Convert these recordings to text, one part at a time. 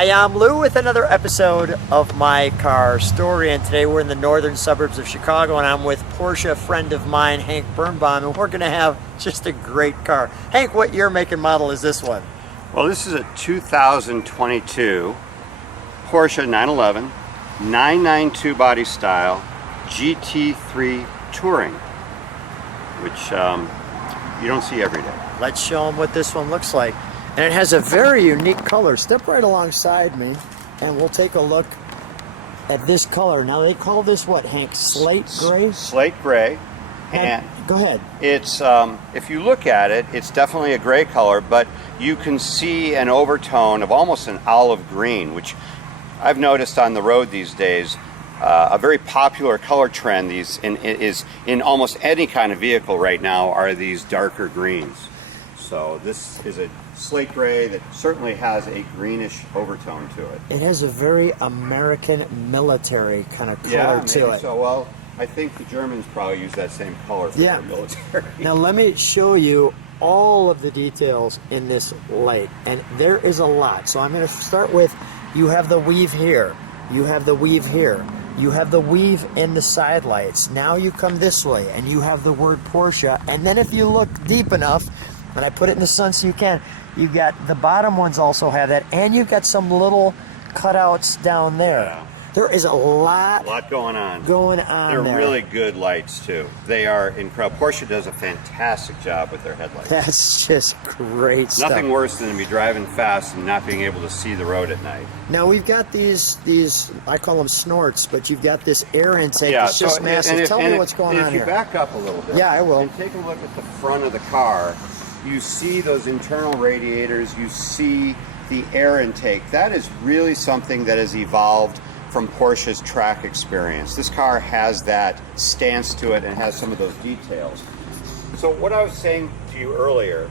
Hi, I'm Lou with another episode of My Car Story, and today we're in the northern suburbs of Chicago, and I'm with Porsche friend of mine, Hank Bernbaum, and we're going to have just a great car. Hank, what year, make, and model is this one? Well, this is a 2022 Porsche 911 992 body style GT3 Touring, which you don't see every day. Let's show them what this one looks like. And it has a very unique color. Step right alongside me and we'll take a look at this color. Now they call this what, Hank? Slate gray? Slate gray. And go ahead. It's if you look at it, it's definitely a gray color, but you can see an overtone of almost an olive green, which I've noticed on the road these days. A very popular color trend is in almost any kind of vehicle right now are these darker greens. So this is a slate gray that certainly has a greenish overtone to it. It has a very American military kind of color to it. So, well, I think the Germans probably use that same color for their military. Now let me show you all of the details in this light, and there is a lot. So I'm going to start with, you have the weave here, you have the weave here, you have the weave in the side lights. Now you come this way and you have the word Porsche, and then if you look deep enough, and I put it in the sun so you can, you've got the bottom ones also have that, and you've got some little cutouts down there. Yeah. There is a lot going on. They're there. Really good lights too. They are incredible. Porsche does a fantastic job with their headlights. That's just great stuff. Nothing worse than to be driving fast and not being able to see the road at night. Now we've got these I call them snorts, but you've got this air intake. It's just massive. Tell me what's going on here. If you back up a little bit, yeah, I will. And take a look at the front of the car. You see those internal radiators. You see the air intake. That is really something that has evolved from Porsche's track experience. This car has that stance to it and has some of those details. So what I was saying to you earlier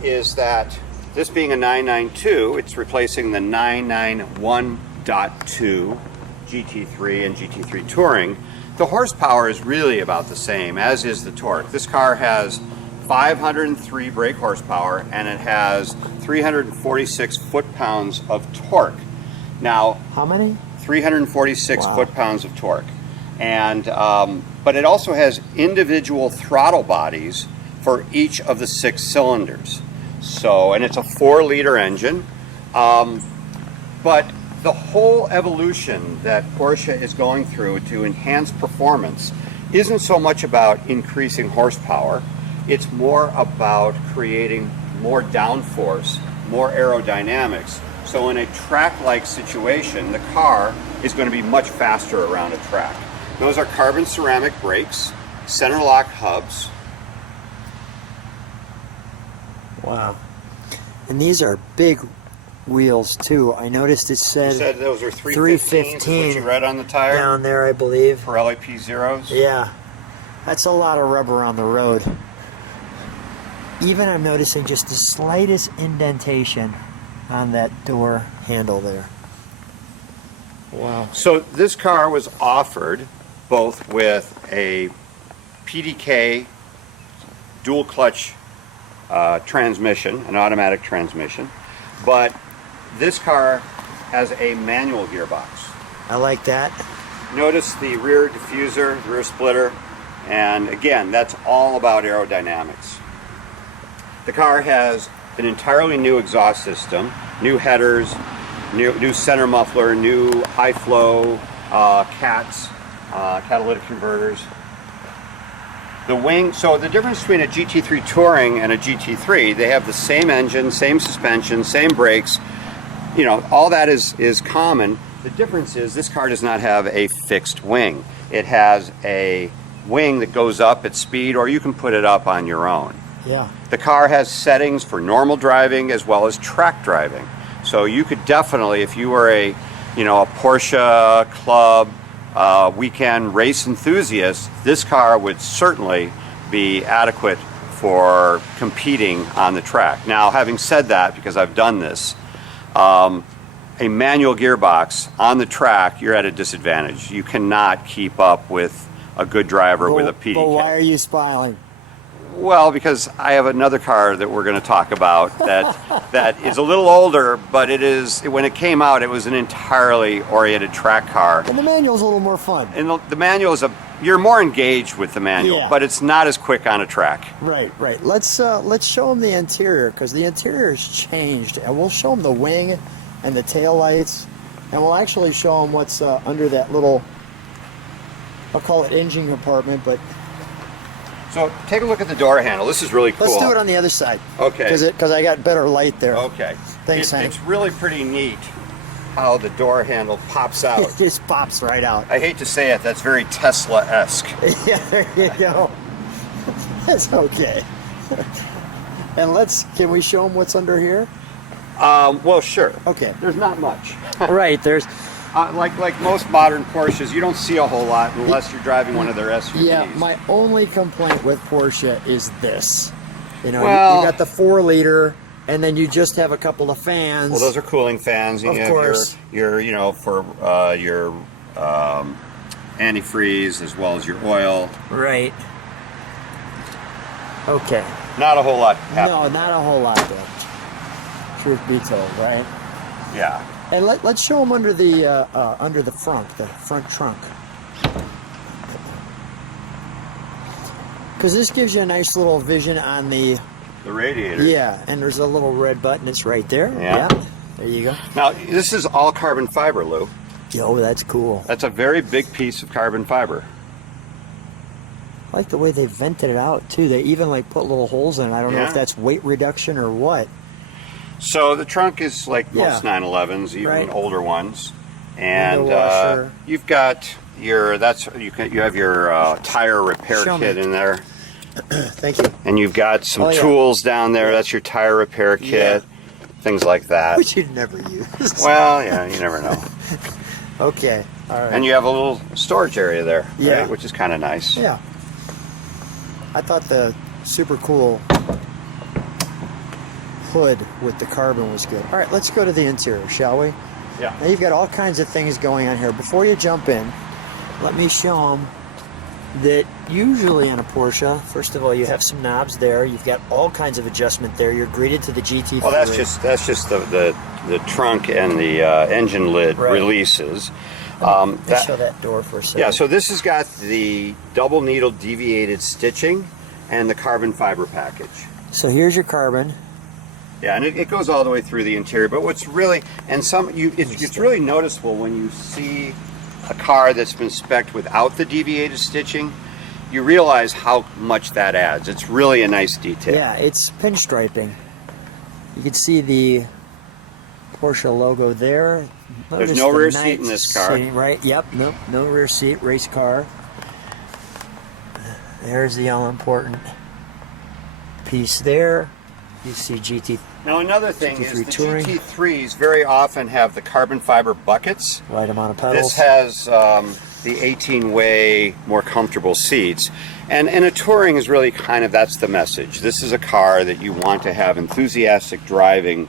is that this being a 992, it's replacing the 991.2 GT3 and GT3 Touring. The horsepower is really about the same, as is the torque. This car has 503 brake horsepower and it has 346 foot-pounds of torque. Now, how many? 346 foot-pounds of torque, and but it also has individual throttle bodies for each of the 6 cylinders. So, and it's a 4-liter engine, but the whole evolution that Porsche is going through to enhance performance isn't so much about increasing horsepower. It's more about creating more downforce, more aerodynamics. So in a track-like situation, the car is going to be much faster around a track. Those are carbon ceramic brakes, center lock hubs. Wow. And these are big wheels too. I noticed it said, you said those are 315s, is what you read on the tire? Down there, I believe. For LAP zeros? Yeah. That's a lot of rubber on the road. Even I'm noticing just the slightest indentation on that door handle there. Wow. So this car was offered both with a PDK dual clutch transmission, an automatic transmission, but this car has a manual gearbox. I like that. Notice the rear diffuser, rear splitter, and again, that's all about aerodynamics. The car has an entirely new exhaust system, new headers, new center muffler, new high flow CATs, catalytic converters. The wing, so the difference between a GT3 Touring and a GT3, they have the same engine, same suspension, same brakes, you know, all that is common. The difference is this car does not have a fixed wing. It has a wing that goes up at speed, or you can put it up on your own. Yeah. The car has settings for normal driving as well as track driving. So you could definitely, if you were a Porsche club weekend race enthusiast, this car would certainly be adequate for competing on the track. Now, having said that, because I've done this, a manual gearbox on the track, you're at a disadvantage. You cannot keep up with a good driver with a PDK. But why are you smiling? Well, because I have another car that we're going to talk about that is a little older, but it is, when it came out, it was an entirely oriented track car. And the manual's a little more fun. And the manual is you're more engaged with the manual, but it's not as quick on a track. Right. Let's show them the interior, because the interior has changed, and we'll show them the wing and the tail lights, and we'll actually show them what's under that little, I'll call it engine compartment, but. So take a look at the door handle. This is really cool. Let's do it on the other side. Okay. Because I got better light there. Okay. Thanks, Hank. It's really pretty neat how the door handle pops out. It just pops right out. I hate to say it, that's very Tesla-esque. Yeah, there you go. That's okay. And can we show them what's under here? Well, sure. Okay. There's not much. Right, there's... like most modern Porsches, you don't see a whole lot unless you're driving one of their SUVs. Yeah, my only complaint with Porsche is this. You know, well, you got the 4-liter, and then you just have a couple of fans. Well, those are cooling fans. Of course. Your you know, for your antifreeze as well as your oil. Right. Okay. Not a whole lot happening. No, not a whole lot there. Truth be told, right? Yeah. And let's show them under the front trunk. Because this gives you a nice little vision on the radiator. Yeah, and there's a little red button. It's right there. Yeah. There you go. Now, this is all carbon fiber, Lou. Yo, that's cool. That's a very big piece of carbon fiber. I like the way they vented it out, too. They even, like, put little holes in it. I don't know if that's weight reduction or what. So the trunk is like most 911s, even older ones, and you've got your you have your tire repair kit in there. Thank you. And you've got some tools down there. That's your tire repair kit, things like that. Which you'd never use. Well, yeah, you never know. Okay, all right. And you have a little storage area there, right? Which is kind of nice. Yeah. I thought the super cool hood with the carbon was good. All right, let's go to the interior, shall we? Yeah. Now you've got all kinds of things going on here. Before you jump in, let me show them that usually on a Porsche, first of all, you have some knobs there. You've got all kinds of adjustment there. You're greeted to the GT3. Well, that's just the trunk and the engine lid releases. Let's show that door for a second. Yeah, so this has got the double needle deviated stitching and the carbon fiber package. So here's your carbon. Yeah, and it goes all the way through the interior. But what's really, it's really noticeable when you see a car that's been spec'd without the deviated stitching, you realize how much that adds. It's really a nice detail. Yeah, it's pinstriping. You can see the Porsche logo there. There's no rear seat in this car. Right, yep, no rear seat, race car. There's the all-important piece there. You see GT. Now another thing GT3 is the Touring. GT3s very often have the carbon fiber buckets. Right amount of pedals. This has the 18-way more comfortable seats. And a Touring is really kind of, that's the message. This is a car that you want to have enthusiastic driving,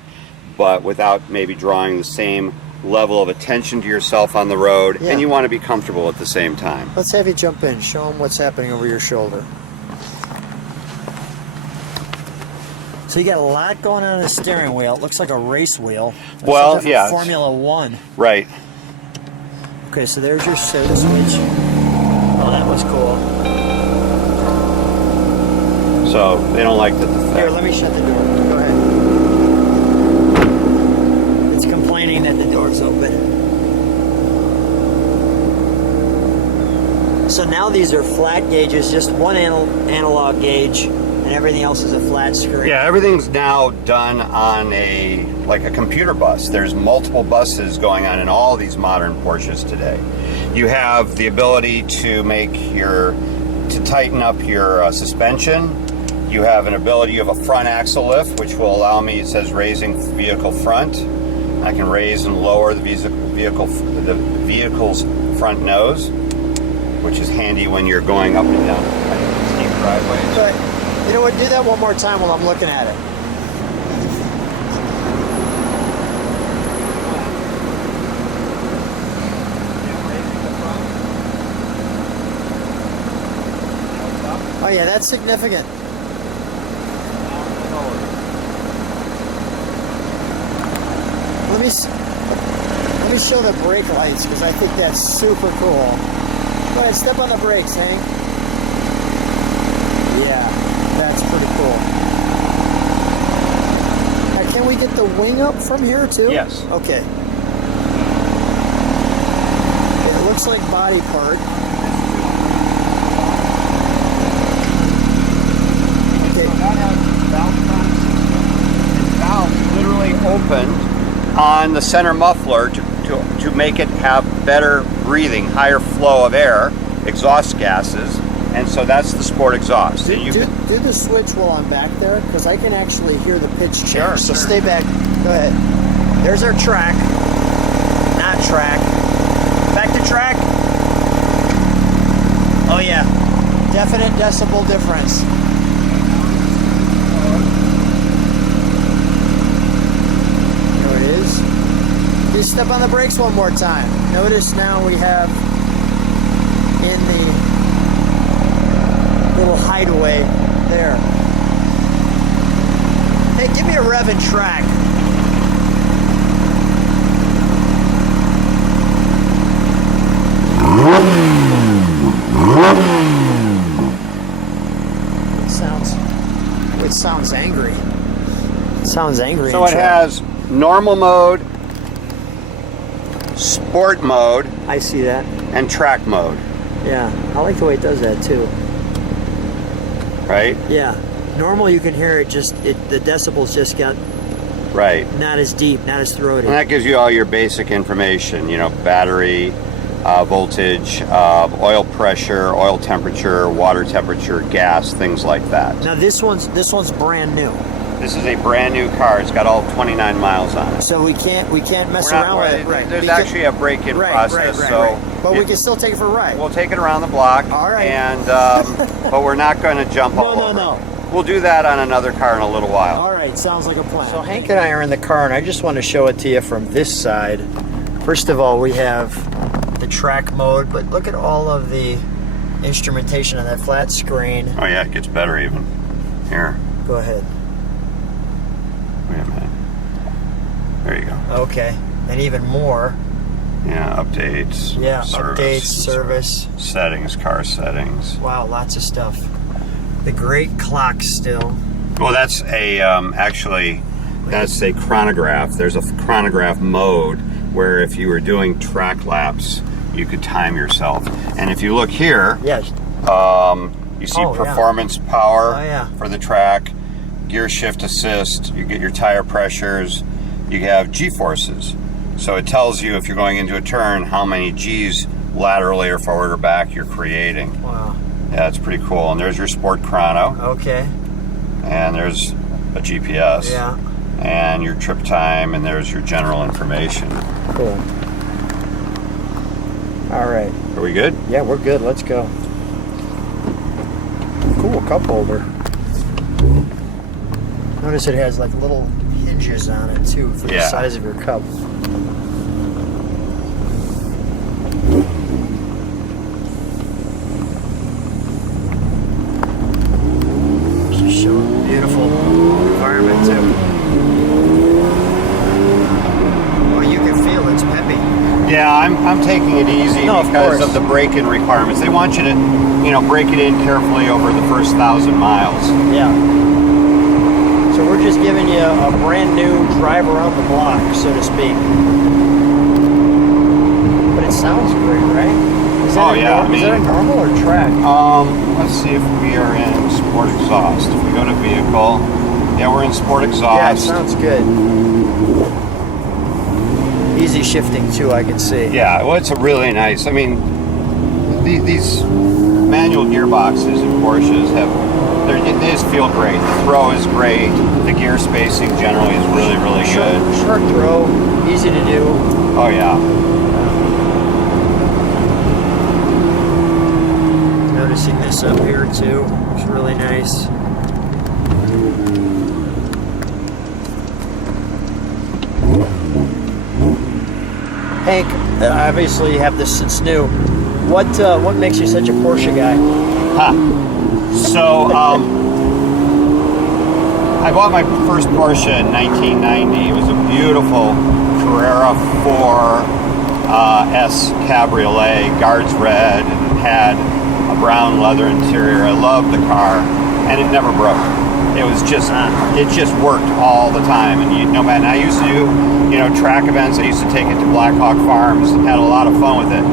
but without maybe drawing the same level of attention to yourself on the road, and you want to be comfortable at the same time. Let's have you jump in. Show them what's happening over your shoulder. So you got a lot going on in the steering wheel. It looks like a race wheel. Well, yeah. Formula One. Right. Okay, so there's your switch. Oh, that was cool. So they don't like the Here, let me shut the door. Go ahead. It's complaining that the door's open. So now these are flat gauges, just one analog gauge. And everything else is a flat screen. Yeah, everything's now done on a computer bus. There's multiple buses going on in all these modern Porsches today. You have the ability to tighten up your suspension. You have an ability, you have a front axle lift, which will allow me, it says raising vehicle front. I can raise and lower the vehicle's front nose, which is handy when you're going up and down steep driveways. But, you know what, do that one more time while I'm looking at it. Oh yeah, that's significant. let me show the brake lights because I think that's super cool. Go ahead, step on the brakes, Hank. Yeah, that's pretty cool. Can we get the wing up from here too? Yes. Okay. It looks like body part. Okay. So that has valve literally opened on the center muffler to make it have better breathing, higher flow of air, exhaust gases, and so that's the sport exhaust. Do the switch while I'm back there, because I can actually hear the pitch change. Sure, so sure. stay back. Go ahead. There's our track. Not track. Back to track. Oh yeah. Definite decibel difference. There it is. Just step on the brakes one more time. Notice now we have in the little hideaway there. Hey, give me a rev and track. It sounds angry. It sounds angry. So it has normal mode, sport mode, I see that. and track mode, Yeah, I like the way it does that too. right? Yeah, normal you can hear it. The decibels just got Right. not as deep, not as throaty. And that gives you all your basic information, you know, battery, voltage, oil pressure, oil temperature, water temperature, gas, things like that. Now this one's brand new, This is a brand new car. It's got all 29 miles on it. so we can't mess We're not- around with it. Right. There's Because- actually a break-in process, so But we can still take it for a ride. we'll take it around the block. All right. And but we're not going to jump all over. No. We'll do that on another car in a little while. All right, sounds like a plan. So Hank and I are in the car, and I just want to show it to you from this side. First of all, we have the track mode, but look at all of the instrumentation on that flat screen. Oh yeah, it gets better even. Here, Go ahead. wait a minute. There you go. Okay, and even more. Yeah, updates. Yeah, service, updates, service. settings, car settings. Wow, lots of stuff. The great clock still. Well, that's a actually that's a chronograph. There's a chronograph mode where if you were doing track laps, you could time yourself. And if you look here, Yes. you see Oh, yeah. performance power Oh, yeah. for the track, gear shift assist. You get your tire pressures. You have G-forces. So it tells you if you're going into a turn how many G's laterally or forward or back you're creating. Wow. Yeah, it's pretty cool. And there's your sport chrono, Okay. and there's a GPS, Yeah. and your trip time, and there's your general information. Cool. All right. Are we good? Yeah, we're good. Let's go. Cool cup holder. Notice it has like little hinges on it too for the Yeah. size of your cup. Just showing beautiful environment too. Oh, you can feel it's peppy. Yeah, I'm taking it easy No, of because course. of the break-in requirements. They want you to, break it in carefully over the first 1,000 miles. Yeah. So we're just giving you a brand new drive around the block, so to speak. But it sounds great, right? Is that is that a normal or track? Let's see if we are in sport exhaust. If we go to vehicle, yeah, we're in sport exhaust. Yeah, it sounds good. Easy shifting too, I can see. Yeah, well, it's a really nice. I mean, these manual gearboxes in Porsches they just feel great. The throw is great. The gear spacing generally is really, really good. Short throw, easy to do. Oh yeah. Noticing this up here too. It's really nice. Hank, obviously you have this since new. What makes you such a Porsche guy? So, I bought my first Porsche in 1990. It was a beautiful Carrera 4S Cabriolet, guards red, and had a brown leather interior. I loved the car, and it never broke. It was just, it just worked all the time. And no matter, I used to do, track events. I used to take it to Black Hawk Farms and had a lot of fun with it.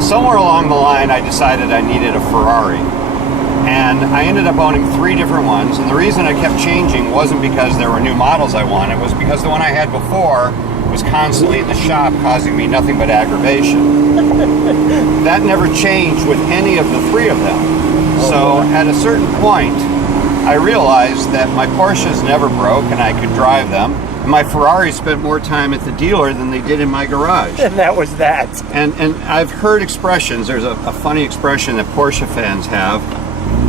Somewhere along the line, I decided I needed a Ferrari. And I ended up owning 3 different ones. And the reason I kept changing wasn't because there were new models I wanted. It was because the one I had before was constantly in the shop causing me nothing but aggravation. That never changed with any of the 3 of them. So at a certain point, I realized that my Porsches never broke and I could drive them. And my Ferraris spent more time at the dealer than they did in my garage. And that was that. And I've heard expressions. There's a funny expression that Porsche fans have.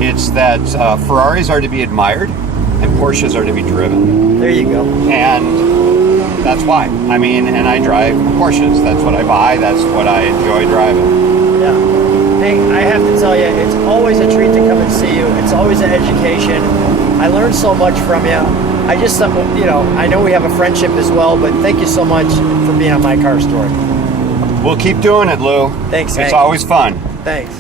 It's that Ferraris are to be admired and Porsches are to be driven. There you go. And that's why. I mean, and I drive Porsches. That's what I buy. That's what I enjoy driving. Yeah. Hey, I have to tell you, it's always a treat to come and see you. It's always an education. I learned so much from you. I just, I know we have a friendship as well, but thank you so much for being on My Car Story. We'll keep doing it, Lou. Thanks, It's Hank. always fun. Thanks.